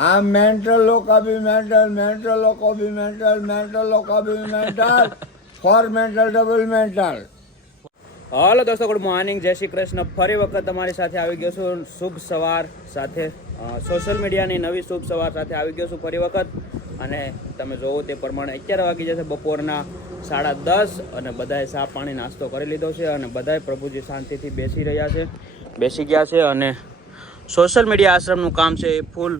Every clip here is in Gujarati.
I'm mental, loca be mental, mental, loca be mental, mental, loca be mental, for mental, double mental. હાલો દોસ્તો, ગુડ મોર્નિંગ, જય શ્રી કૃષ્ણ. ફરી વખત તમારી સાથે આવી ગયો છું શુભ સવાર સાથે, સોશિયલ મીડિયાની નવી શુભ સવાર સાથે આવી ગયો છું ફરી વખત. અને તમે જોવો તે પ્રમાણે 11 વાગી જશે બપોરના 10:30 અને બધાએ ચા પાણી નાસ્તો કરી લીધો છે અને બધાએ પ્રભુજી શાંતિથી બેસી ગયા છે. અને સોશિયલ મીડિયા આશ્રમનું કામ છે એ ફૂલ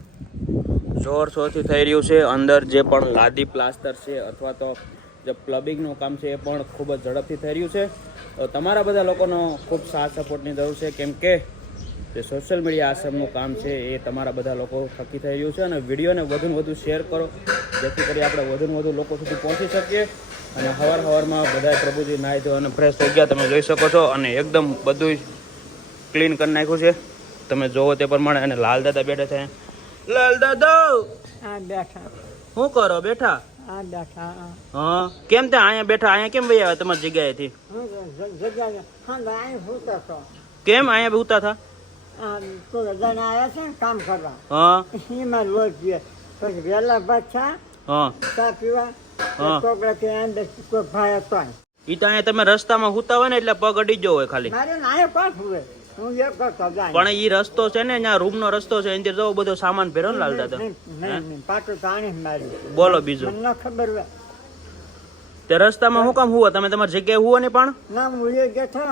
જોરશોરથી થઈ રહ્યું છે. અંદર જે પણ લાદી પ્લાસ્ટર છે અથવા તો જે પ્લબિંગનું કામ છે એ પણ ખૂબ જ ઝડપથી થઈ રહ્યું છે. તો તમારા બધા લોકોનો ખૂબ સાથ સપોર્ટની જરૂર છે, કેમ કે જે સોશિયલ મીડિયા આશ્રમનું કામ છે એ તમારા બધા લોકો થકી થઈ રહ્યું છે. અને વિડીયોને વધુને વધુ શેર કરો, જેથી કરી આપણે વધુને વધુ લોકો સુધી પહોંચી શકીએ. અને સવારમાં બધા પ્રભુજી નાહી ધોઈ અને ફ્રેશ થઈ ગયા, તમે જોઈ શકો છો. અને એકદમ બધું ક્લીન કરી નાખ્યું છે, તમે જોવો તે પ્રમાણે. અને લાલ દાદા બેઠા છે. લાલ દાદા બેઠા. શું કરો? બેઠા? બેઠા. હા, કેમ ત્યાં અહીંયા બેઠા? અહીંયા કેમ ભાઈ આવ્યા તમારી જગ્યાએથી? કેમ અહીંયા ઉતા થા? આવ્યા છે કામ કરવા. હા એમાં લોટ પીએ, પછી વેલા પાછા હા ચા પીવા. છોકરા કે અંદર કોઈ ભાઈ હતો. ઈ તો અહીંયા તમે રસ્તામાં હુતા હોય ને એટલે પગ અડી ગયો હોય ખાલી. મારે નાય કોણ ફૂવે, હું એક કરતો જાય. પણ ઈ રસ્તો છે ને, ત્યાં રૂમ નો રસ્તો છે, એની જવો બધો સામાન ભેરો ને લાલ દાદા. નહીં પાટું તાણી મારી. બોલો બીજું. મને ન ખબર હોય. તે રસ્તામાં હું કામ હુવા? તમે તમારી જગ્યાએ હુવો ને? પણ ના હું એ બેઠો.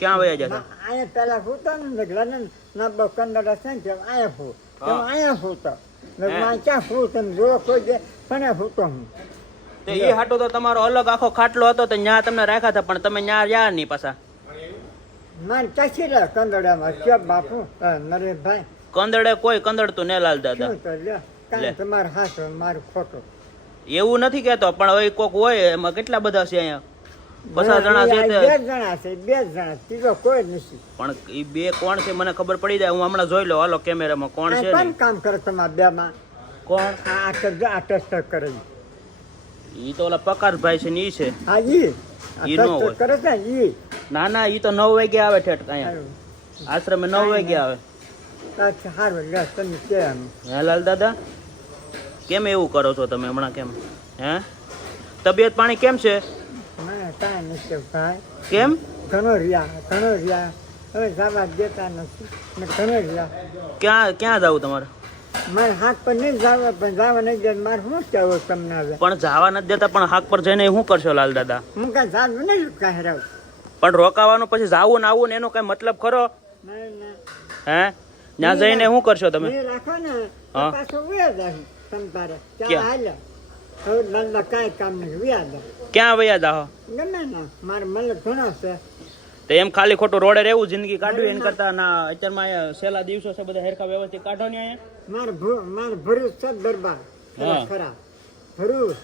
ક્યાં વયા જતા? અહીંયા પેલા ફૂતો ને લગ્ન ના બહુ કંદડા છે ને અહીંયા ફૂ અહીંયા ફૂતો ક્યાં ફૂ તમે જો કોઈ દે પણ ફૂતો હું. તે ઈ હાટો તો તમારો અલગ આખો ખાટલો હતો, તો ન્યા તમને રાખ્યા હતા, પણ તમે ન્યા યા નહીં પાછા. મારે ચસી લે કંદડામાં કે બાપુ નરેશભાઈ કંદડે કોઈ કંદડતું ને લાલ દાદા. શું તો લે કાંઈ તમારે હાથ મારું ખોટો. એવું નથી કેતો, પણ હવે કોક હોય એમાં કેટલા બધા છે અહીંયા? 50 જણા છે. 2 જણા છે, 2 જણા, ત્રીજો કોઈ નથી. પણ ઈ બે કોણ છે મને ખબર પડી જાય. હું હમણાં જોઈ લો, હાલો કેમેરામાં કોણ છે. કોણ કામ કરે તમારા બે માં? કોણ? આ ટેસ્ટ કરે. ઈ તો ઓલા પકારભાઈ છે ને ઈ છે. હા ઈ ઈ નો હોય. કરે છે ઈ. ના ઈ તો 9 વાગે આવે ઠેઠ અહીંયા આશ્રમે 9 વાગે આવે. અચ્છા હારું લે તમે કેમ? હે લાલ દાદા, કેમ એવું કરો છો તમે હમણાં? કેમ હે? તબિયત પાણી કેમ છે? મને કાંઈ નથી ભાઈ. કેમ? ઘણો રહ્યા હવે જવા દેતા નથી. ઘણો રહ્યા. ક્યાં જવું તમારે? મારે હાથ પર નહીં જવા, પણ જવા નહીં દે. મારે શું કહેવું તમને હવે? પણ જવા નથી દેતા, પણ હાક પર જઈને શું કરશો લાલ દાદા? હું કાંઈ જાવું નહીં કાંઈ રહું. પણ રોકાવાનું પછી જાવું ને આવું ને એનો કઈ મતલબ ખરો? હે? ત્યાં જઈને શું કરશો તમે? રાખો ને હા. પાછું વ્યા જાય તમ તારે ક્યાં હાલે. હવે ધંધા કાંઈ કામ નહીં વ્યા જાય. ક્યાં વયા જાઓ? ગમે ને મારે મને ઘણો છે. તો એમ ખાલી ખોટું રોડે રહેવું, જિંદગી કાઢવી એના કરતા ના અત્યારમાં અહીંયા છેલ્લા દિવસો છે બધા હેરખા વ્યવસ્થિત કાઢો ને અહીંયા. મારે ભરૂચ છે દરબાર. હા. ખરા ભરૂચ.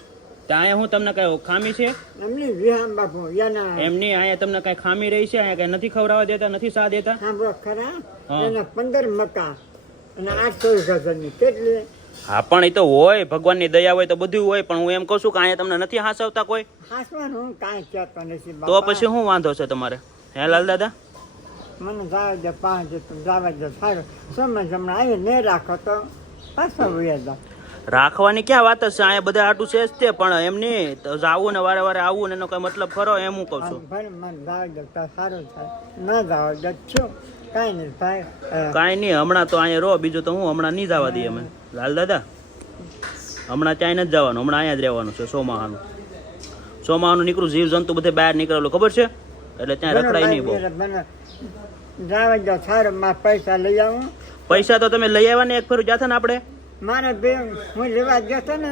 ત્યાં અહીંયા હું તમને કઈ ખામી છે? એમની વિહામ બાપુ એના એમની અહીંયા તમને કઈ ખામી રહી છે? અહીંયા કઈ નથી ખવડાવવા દેતા, નથી સા દેતા? સાંભળો ખરા. હા. એના 15 મકા અને 800 ની કેટલી. હા, પણ એ તો હોય, ભગવાનની દયા હોય તો બધું હોય. પણ હું એમ કહું છું કે અહીંયા તમને નથી હાંસવતા કોઈ? હાસવાનું હું કાંઈ કહેતો નથી તો બાપા. પછી શું વાંધો છે તમારે? હે લાલ દાદા? મને જવા દે 5 જવા દે સારું. સમય હમણાં આવી નહીં રાખો તો પાછા વ્યા જાવ. રાખવાની ક્યાં વાત છે? અહીંયા બધા આટું છે જ તે, પણ એમ નહીં જાવું ને વારે વારે આવવું ને એનો કઈ મતલબ ખરો? એમ હું કહું છું. ભાઈ મને જવા દે તો સારું થાય. ન જવા દે છું કાંઈ નહીં ભાઈ. કાંઈ નહીં, હમણાં તો અહીંયા રહો. બીજું તો હું હમણાં નહીં જવા દઈએ અમે લાલ દાદા. હમણાં ક્યાંય નથી જવાનું, હમણાં અહીંયા જ રહેવાનું છે. સોમાહાનું નીકળું, જીવ જંતુ બધે બહાર નીકળેલું ખબર છે, એટલે ત્યાં રખડાય નહીં બહુ. જવા દે સારું. મારા પૈસા લઈ આવું. પૈસા તો તમે લઈ આવ્યા ને એક ફેરું જાતા ને આપણે. મારે બે હું લેવા જતો ને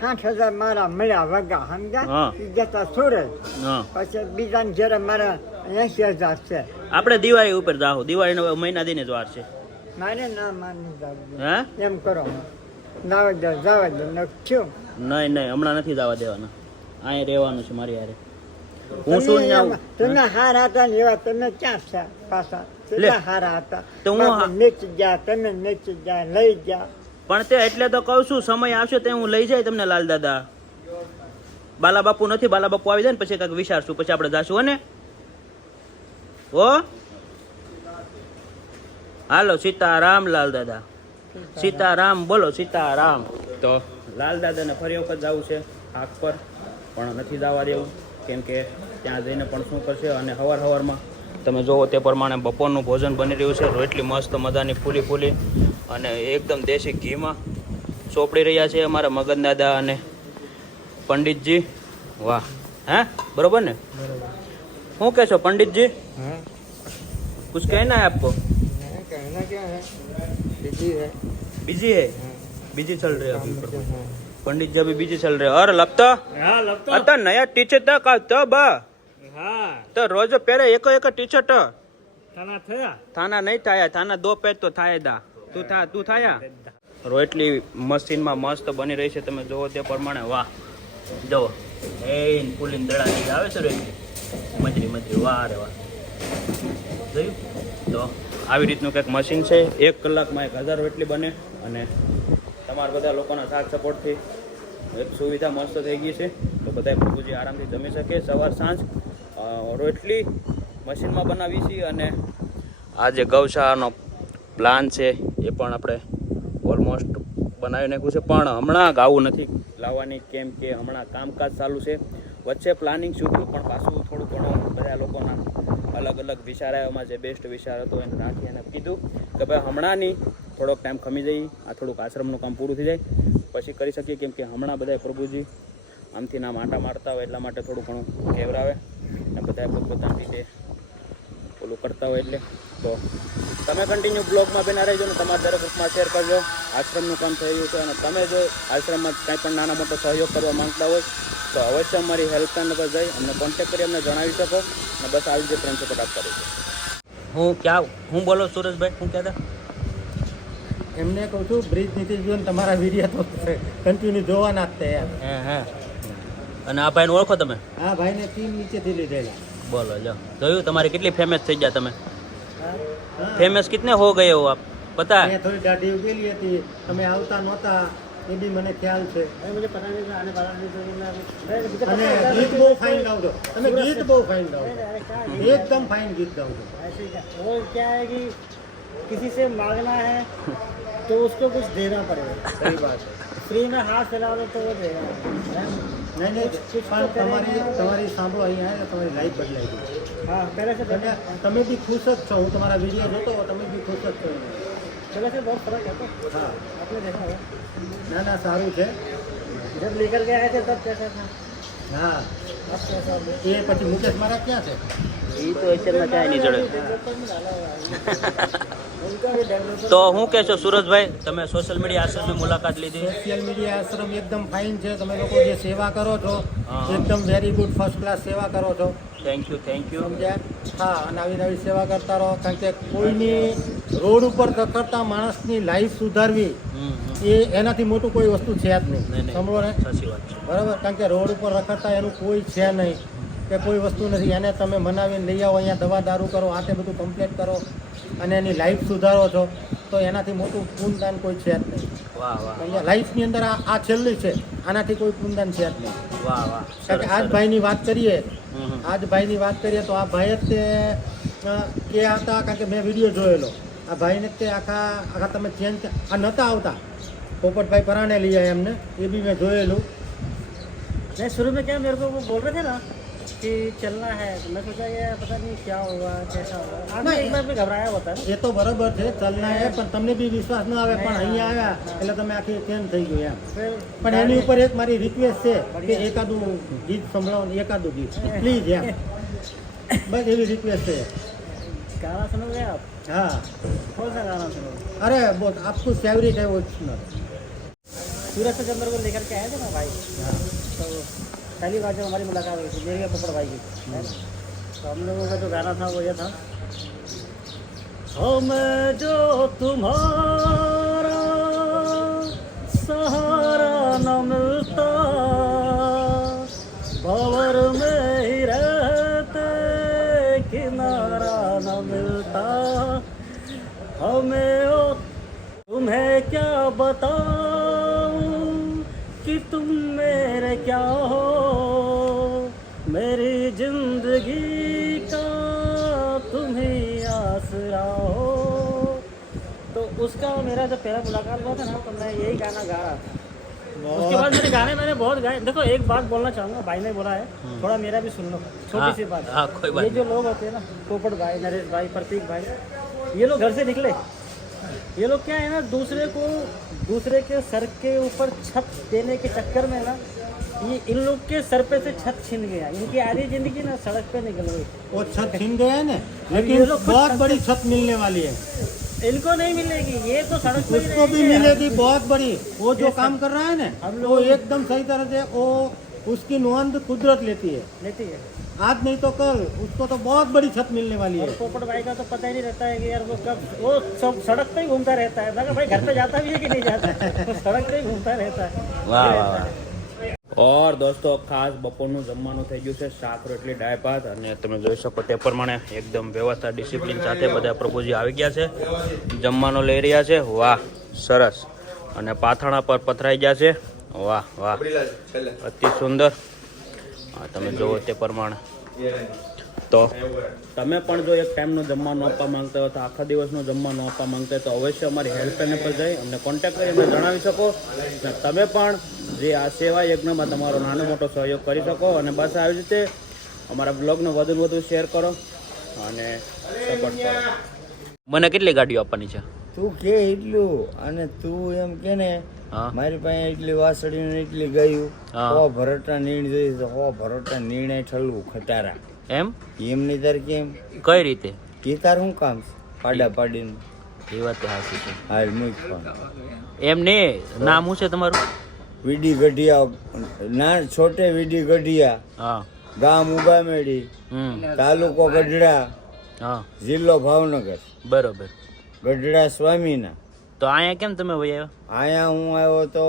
60,000 મારા મળ્યા વગા સમજા. હા. જતા સુરત. હા, પછી બીજાને જયારે મારા 80,000 છે. આપણે દિવાળી ઉપર જાઓ. દિવાળીનો મહિના દિને જ વાર છે. મારે ના માની જવું. હે? એમ કરો જવા દે નખ્યું. નહીં હમણાં નથી જવા દેવાના. અહીંયા રહેવાનું છે મારી યારે. હું શું ન્યા તમે હારા હતા ને એવા તમે ક્યાં છે પાછા? કેટલા હારા હતા. તો હું નીચી ગયા, તમે નીચી ગયા, લઈ ગયા. પણ તે એટલે તો કહું છું, સમય આવશે તે હું લઈ જાય તમને લાલ દાદા. બાલા બાપુ નથી, બાલા બાપુ આવી જાય ને પછી કંઈક વિચારશું, પછી આપણે જાશું. હો ને? હો હાલો સીતારામ લાલ દાદા. સીતારામ બોલો સીતારામ. તો લાલ દાદાને ફરી વખત જવું છે આગ પર, પણ નથી જવા દેવું, કેમ કે ત્યાં જઈને પણ શું કરશે. અને સવારમાં તમે જોવો તે પ્રમાણે બપોરનું ભોજન બની રહ્યું છે. રોટલી મસ્ત મજાની ફૂલી ફૂલી અને એકદમ દેશી ઘીમાં ચોપડી રહ્યા છે અમારા મગન દાદા અને પંડિતજી. વાહ, હે બરોબર ને? શું કહેશો પંડિતજી? कुछ कहना है आपको? कहना क्या है, बिजी है। बिजी है? बिजी चल रहे हैं अभी पंडित जी, अभी बिजी चल रहे हैं. और लगता हाँ लगता आता नया टी शर्ट का तब हाँ तो रोज पहले एक टी शर्ट थाना थया थाना नहीं थाया, थाना दो पेज तो थाया था. તું થાયા રોટલી મશીનમાં મસ્ત બની રહી છે, તમે જોવો તે પ્રમાણે. વાહ, જુઓ એ ફૂલીને દળાતી આવે છે રોટલી મજરી મજરી. વાહ રે વાહ, જોયું? તો આવી રીતનું કંઈક મશીન છે. 1 કલાકમાં 1000 રોટલી બને અને તમારા બધા લોકોના સાથ સપોર્ટથી એક સુવિધા મસ્ત થઈ ગઈ છે. તો બધા પ્રભુજી આરામથી જમી શકે. સવાર સાંજ રોટલી મશીનમાં બનાવી છીએ. અને આ જે ગૌશાળાનો પ્લાન છે એ પણ આપણે ઓલમોસ્ટ બનાવી નાખ્યું છે, પણ હમણાં ગાવું નથી લાવવાની, કેમ કે હમણાં કામકાજ ચાલુ છે. વચ્ચે પ્લાનિંગ શું થયું, પણ પાછું થોડું ઘણું બધા લોકોના અલગ અલગ વિચાર આવ્યો. એમાં જે બેસ્ટ વિચાર હતો એને રાખી અને કીધું કે ભાઈ હમણાં નહીં, થોડોક ટાઈમ ખમી જઈએ, આ થોડુંક આશ્રમનું કામ પૂરું થઈ જાય પછી કરી શકીએ, કેમ કે હમણાં બધા પ્રભુજી આમથી નામ આંટા મારતા હોય એટલા માટે થોડું ઘણું કેવરાવે અને બધા પોતપોતાની રીતે ઓલું કરતા હોય. એટલે તો તમે કન્ટિન્યુ બ્લોગમાં બના રહેજો ને તમારા દરેક ગ્રુપમાં શેર કરજો. આશ્રમનું કામ થઈ રહ્યું છે અને તમે જો આશ્રમમાં કાંઈ પણ નાના મોટો સહયોગ કરવા માંગતા હોય તો અવશ્ય અમારી હેલ્પલાઇન નંબર જઈ અમને કોન્ટેક્ટ કરી અમને જણાવી શકો. અને બસ આવી રીતે પ્રેમ સપોર્ટ આપતા રહેજો. હું બોલો સુરેશભાઈ, હું કહેતા એમને કહું છું બ્રિજ નીતિશભાઈ તમારા વિડીયો તો કન્ટિન્યુ જોવાના જ તે હે. અને આ ભાઈને ઓળખો તમે? આ ભાઈને ટીમ નીચેથી લીધેલા. બોલો લો, જોયું તમારી કેટલી ફેમસ થઈ ગયા તમે? फेमस कितने हो गए हो आप पता है? થોડી દાઢી ઉગેલી હતી, તમે આવતા નહોતા એ બી મને ખ્યાલ છે. અને ગીત બહુ ફાઇન ગાવ છો તમે, ગીત બહુ ફાઇન ગાવ છો, एकदम फाइन गीत गाओ છો. वो क्या है कि किसी से मांगना है तो उसको कुछ देना पड़ेगा. सही बात है. फ्री में हाथ फैला दो तो वो देगा. નહીં નહીં, પણ તમારી સાંભળો, અહીંયા આવે તમારી લાઈફ બદલાઈ ગઈ. हाँ पहले से તમે બી ખુશ જ છો, હું તમારા વિડીયો જોતો તમે બી ખુશ જ છો. पहले से बहुत फर्क है. तो હા, आपने देखा होगा ના ના સારું છે. जब लेकर के आए थे तब कैसा था, હા, अब कैसा हो गया. એ પછી મુકેશ મારા ક્યાં છે? એ તો એચરમાં ક્યાંય નહીં ચડે. डेवलपर में डाला हुआ है उनका भी डेवलपर. તો હું કહેશો સુરજભાઈ, તમે સોશિયલ મીડિયા આશ્રમની મુલાકાત લીધી? સોશિયલ મીડિયા આશ્રમ એકદમ ફાઇન છે. તમે લોકો જે સેવા કરો છો હા. એકદમ વેરી ગુડ, ફર્સ્ટ ક્લાસ સેવા કરો છો. Thank you. સમજ્યા? હા, અને આવી નવી સેવા કરતા રહો, કારણ કે કોઈની રોડ ઉપર રખડતા માણસની લાઈફ સુધારવી એ એનાથી મોટું કોઈ વસ્તુ છે જ નહીં. સમજો ને? સાચી વાત છે. બરાબર, કારણ કે રોડ ઉપર રખડતા એનું કોઈ છે નહીં કે કોઈ વસ્તુ નથી. એને તમે મનાવીને લઈ આવો, અહીંયા દવા દારૂ કરો, આ તે બધું કમ્પ્લીટ કરો અને એની લાઈફ સુધારો છો, તો એનાથી મોટું પૂનદાન કોઈ છે જ નહીં. વાહ વાહ અહીંયા લાઈફની અંદર આ છેલ્લી છે, આનાથી કોઈ પૂનદાન છે જ નહીં. વાહ વાહ. કારણ કે આજ ભાઈની વાત કરીએ, તો આ ભાઈ જ તે કે હતા, કારણ કે મેં વિડીયો જોયેલો, આ ભાઈને તે આખા તમે ચેન્જ આ નહોતા આવતા, પોપટભાઈ પરાણે લઈ આવ્યા એમને, એ બી મેં જોયેલું. नहीं शुरू में क्या मेरे को वो बोल रहे थे ना कि चलना है, तो मैं सोचा ये पता नहीं क्या होगा कैसा होगा. आपने एक बार भी घबराया होता है. એ તો બરાબર છે, ચાલના એ, પણ તમને બી વિશ્વાસ ન આવે, પણ અહીંયા આવ્યા એટલે તમે આખી ચેન્જ થઈ ગયું એમ. फिर પણ એની ઉપર એક મારી રિક્વેસ્ટ છે કે એકાદું ગીત સંભળાવો, એકાદું ગીત પ્લીઝ એમ, બસ એવી રિક્વેસ્ટ છે. गाना सुनोगे आप? हाँ, कौन सा गाना सुनोगे? अरे बहुत आपको फेवरेट है वो सुनो. सूरज से जब मेरे को लेकर के आए थे ना भाई, हाँ, तो पहली बार जब हमारी मुलाकात हुई थी मेरी और पकड़ भाई की, है ना, तो हम लोगों का जो गाना था वो ये था, हमें जो तुम्हारा सहारा न मिलता, भंवर में ही रहते किनारा न मिलता, हमें और तुम्हें क्या बताऊं कि तुम मेरे क्या हो, मेरी जिंदगी का तुम ही आसरा हो. तो उस उसका और मेरा जब पहला मुलाकात हुआ था ना तो मैं यही गाना गा रहा था। उसके बाद मेरे गाने मैंने बहुत गाए। देखो एक बात बोलना चाहूँगा, भाई ने बोला है, थोड़ा मेरा भी सुन लो, छोटी सी बात। हाँ, कोई बात ये जो लोग होते हैं ना, पोपट भाई, नरेश भाई, प्रतीक भाई, ये लोग घर से निकले, ये लोग क्या है ना, दूसरे के सर के ऊपर छत देने के चक्कर में ना, ये इन लोग के सर पे से छत छीन गया। इनकी आधी जिंदगी ना सड़क पे निकल गई। वो छत छीन गए हैं ना, ये लेकिन लोग बहुत बड़ी छत मिलने वाली है। इनको नहीं मिलेगी, ये तो सड़क पे ही उसको भी रहेंगे। मिलेगी बहुत बड़ी। वो जो काम कर रहा है ना, हम वो लोग एकदम सही तरह से वो उसकी नोंद कुदरत लेती है। लेती है। आज नहीं तो कल उसको तो बहुत बड़ी छत मिलने वाली और है। पोपट भाई का तो पता ही नहीं रहता है कि यार वो कब, वो सब सड़क पे ही घूमता रहता है। मैं भाई घर पे जाता भी है कि नहीं जाता, वो सड़क पे ही घूमता रहता है। વાહ વાહ વાહ. ઓર દોસ્તો ખાસ બપોરનું જમવાનું થઈ ગયું છે, શાક રોટલી દાળ ભાત, અને તમે જોઈ શકો તે પ્રમાણે એકદમ વ્યવસ્થા ડિસિપ્લિન સાથે બધા પ્રભુજી આવી ગયા છે, જમવાનું લઈ રહ્યા છે. વાહ સરસ. અને પાથરણા પર પથરાઈ ગયા છે. વાહ વાહ અતિ સુંદર. તમે જુઓ તે પ્રમાણે. તો તમે પણ જો એક ટાઈમનું જમવાનું આપવા માંગતા હોય તો આખા દિવસનું જમવાનું આપવા માંગતા હોય તો અવશ્ય અમારી હેલ્પલાઇન પર જઈ અમને કોન્ટેક્ટ કરી અમને જણાવી શકો. અને તમે પણ જે આ સેવા યજ્ઞમાં તમારો નાનો મોટો સહયોગ કરી શકો. અને બસ આવી રીતે અમારા બ્લોગને વધુ ને વધુ શેર કરો અને સપોર્ટ કરો. મને કેટલી ગાડીઓ આપવાની છે? તું કે એટલું, અને તું એમ કે ને હા મારી પાસે એટલી વાસળી ને એટલી ગયું, હા. 100 ભરોટા નીણ જોઈએ તો 100 ભરોટા નીણે ઠલવું ખટારા એમ એમ નહીં તાર કેમ કઈ રીતે? એ તાર શું કામ છે પાડા પાડીને? એ વાત સાચી છે. હાલ મૂક પણ એમ નહીં, નામ શું છે તમારું? વીડી ગઢિયા, ના છોટે વીડી ગઢિયા, હા ગામ ઉગામેડી, તાલુકો ગઢડા, હા જિલ્લો ભાવનગર, બરોબર. ગઢડા સ્વામીના. તો અહીંયા કેમ તમે વહી આવ્યા? અહીંયા હું આવ્યો તો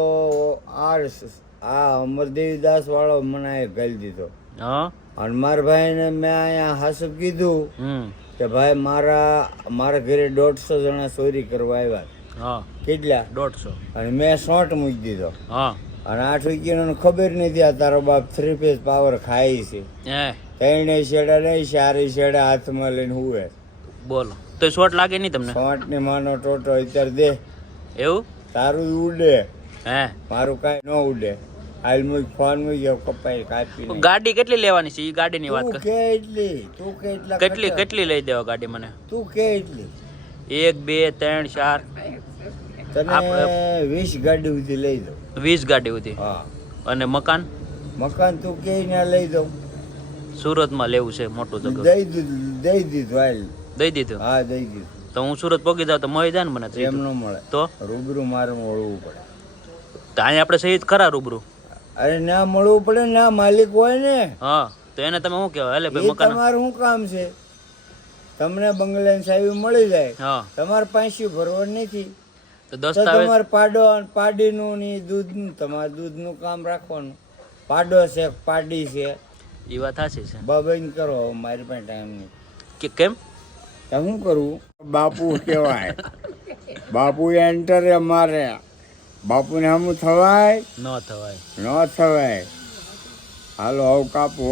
આ અમરદેવીદાસ વાળો મને અહીંયા ઘાલી દીધો. હા અને મારા ભાઈને મેં અહીંયા હાસું કીધું કે ભાઈ મારા ઘરે 150 જણા ચોરી કરવા આવ્યા. હા કેટલા? 150. અને મેં 60 મૂકી દીધો. હા અને 8 વાગ્યાનો ખબર નથી આ તારો બાપ 3 ફેઝ પાવર ખાય છે. ત્રણે શેડા નહીં, 4 શેડા હાથમાં લઈને હુવે. બોલો તો શોટ લાગે નહીં તમને? 60 ની માનો ટોટો અત્યારે દે. એવું? તારું ઉડે, હે મારું કાંઈ ન ઉડે. હાલ મૂક ફોન મૂક્યો, કપાઈ કાપી નાખ. ગાડી કેટલી લેવાની છે? એ ગાડીની વાત તું કર. કે એટલી, તું કે એટલા કેટલી ખર્ચા. કેટલી લઈ દેવા ગાડી મને? તું કે એટલી. 1 2 3 4 તને 20 ગાડી સુધી લઈ દઉં. 20 ગાડી હતી. હા. અને મકાન મકાન તું કે ના લઈ દઉં. સુરતમાં લેવું છે મોટું જગ્યા. દઈ દીધું હાલ. દઈ દીધું? હા દઈ દીધું. તો હું સુરત પહોંચી જાવ તો મળી જાય ને મને? એમ ન મળે, તો રૂબરૂ મારે મળવું પડે. તો અહીંયા આપણે સહી ખરા રૂબરૂ? અરે ના મળવું પડે, ના માલિક હોય ને. હા તો એને તમે શું કહેવાય? એટલે એ ભાઈ મકાન. તમારું શું કામ છે? તમને બંગલાની ચાવી મળી જાય, હા તમારે પાંચી ભરવા નથી. તો તો દસ્તાવેજ તમારે પાડો અને પાડીનું ની દૂધનું, તમારે દૂધનું કામ રાખવાનું. પાડો છે, પાડી છે, એ વાત સાચી છે. બંધ કરો. મારી પાસે ટાઈમ નહીં. કે કેમ? તો શું કરવું? બાપુ કહેવાય. બાપુ એન્ટર મારે. બાપુને હમું થવાય ન થવાય. ન થવાય. હાલો હવે કાપો.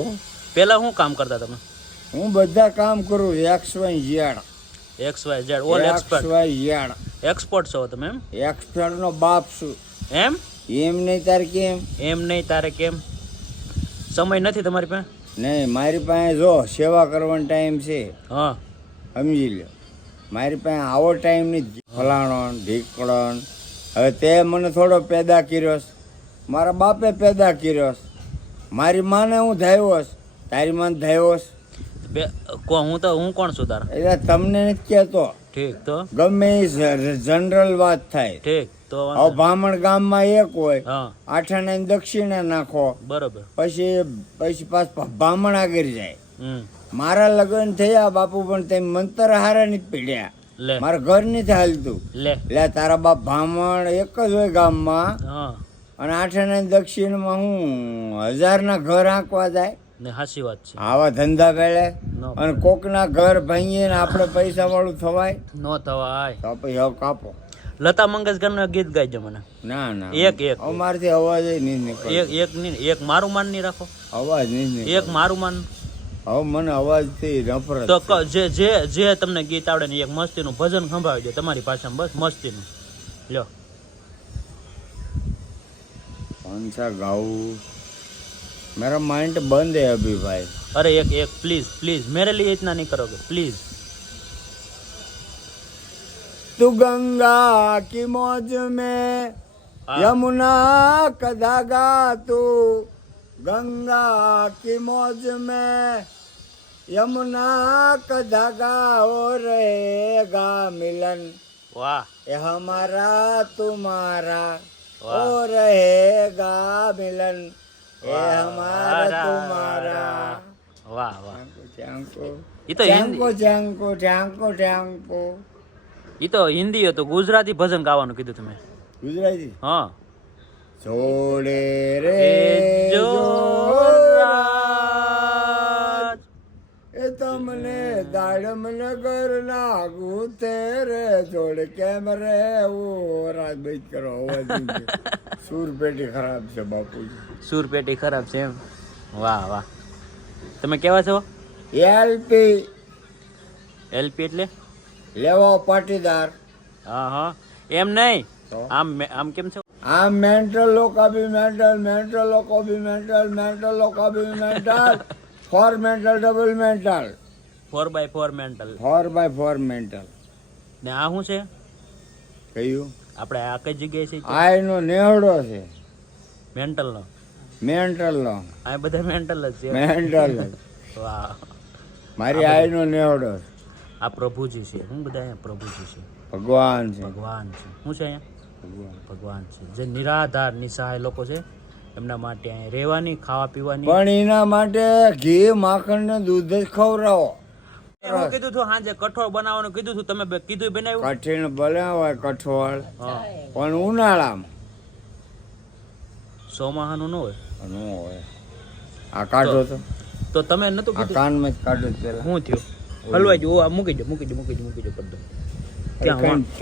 પેલા શું કામ કરતા તમે? હું બધા કામ કરું. XYZ. XYZ all expert. XYZ. Expert છો તમે એમ? એક્સપર્ટ નો બાપ છું. એમ નહીં તાર કેમ? એમ નહીં તારે કેમ? સમય નથી તમારી પાસે? નહીં, મારી પાસે જો સેવા કરવાનો ટાઈમ છે. હા સમજી લો, મારી પાસે આવો ટાઈમ નહીં. ફલાણો ઢીકડો. હવે તે મને થોડો પેદા કર્યો છે, મારા બાપે પેદા કર્યો છે. મારી માને હું ધાવ્યો છે, તારી માને ધાવ્યો છે. હું કોણ છું તારા? એટલે તમને નથી કહેતો. ઠીક તો ગમે એ જનરલ વાત થાય. ઠીક તો હવે ભામણ ગામમાં એક હોય, હા આઠાને દક્ષિણે નાખો, બરોબર. પછી પાછ ભામણ આગળ જાય. હમ મારા લગ્ન થયા બાપુ, પણ તે મંતર હારા નથી પીડ્યા. લે મારા ઘર નથી હાલતું. લે એટલે તારા બાપ ભામણ એક જ હોય ગામમાં, હા અને આઠાના દક્ષિણમાં હું 1000 ના ઘર આંકવા જાય. ને હાચી વાત છે. આવા ધંધા પેલે ન અને કોકના ઘર ભાંગીએ ને આપણે પૈસા વાળું થવાય? નો થવાય. તો પછી હવે કાપો. લતા મંગેશકરનું એક ગીત ગાઈજો મને. ના ના, એક અમારથી અવાજ નહીં નીકળે. એક નહીં, એક મારું માન નહીં રાખો. અવાજ નહીં નીકળે. એક મારું માન. હવે મને અવાજથી નફરત તો છે. જે તમને ગીત આવડે ને એક મસ્તીનું ભજન સંભળાવી દો તમારી ભાષામાં, બસ મસ્તીનું લ્યો. कौन सा गाऊं? मेरा माइंड बंद है अभी भाई. अरे एक प्लीज प्लीज मेरे लिए इतना नहीं करोगे प्लीज. तू गंगा की मौज में यमुना का धागा, तू गंगा की मौज में यमुना का धागा, हो रहेगा मिलन वाह ये हमारा तुम्हारा, वाह. हो रहेगा मिलन ये वाह, हमारा वाह, तुम्हारा. वाह वाह. ચાંકો ઈ તો ચાંકો ચાંકો ચાંકો ચાંકો. એ તો હિન્દી હતું, ગુજરાતી ભજન ગાવાનું કીધું તમે. ગુજરાતી હા જોડે રે જો જોરાજ, એ તમને દાડમ નગર ના ગુથે રે જોડે કેમ રે ઓ રાજ ભાઈ કરો અવાજ નથી. સુર પેટી ખરાબ છે બાપુજી. સુર પેટી ખરાબ છે એમ. વાહ વાહ. તમે કેવા છો? એલપી એલપી એટલે લેવો પાટીદાર. હા હા એમ નહીં, તો? આમ કેમ છો? આમ મેન્ટલ લોકો બી મેન્ટલ લોકો બી મેન્ટલ લોકો બી mental, four mental double mental, 4x4 mental 4x4 mental. ને આ શું છે? કયું? આપણે આ કઈ જગ્યાએ છે? આ એનો નેહડો છે મેન્ટલ નો. મેન્ટલ નો. આ બધા મેન્ટલ જ છે. મેન્ટલ વાહ. મારી આઈનો નેહડો છે. આ પ્રભુજી છે. હું બધા અહીંયા પ્રભુજી છે, ભગવાન છે. ભગવાન છે. શું છે અહીંયા? ભગવાન. ભગવાન છે. જે નિરાધાર નિસહાય લોકો છે એમના માટે અહીંયા રહેવાની, ખાવા પીવાની. પણ એના માટે ઘી માખણ ને દૂધ જ ખવડાવો. હું કીધું હતું સાંજે કઠોળ બનાવવાનું કીધું હતું, તમે કીધું બનાવ્યું? કઠીણ બનાવાય કઠોળ, હા. પણ ઉનાળામાં સોમાહાનું ન હોય ન હોય. આ કાઢો તો તમે નતું આ કીધું? કાનમાં જ કાઢો જ પેલા. શું થયું? હલવાઈ ગયું. આ મૂકી દો કરી દો. ત્યાં કઈ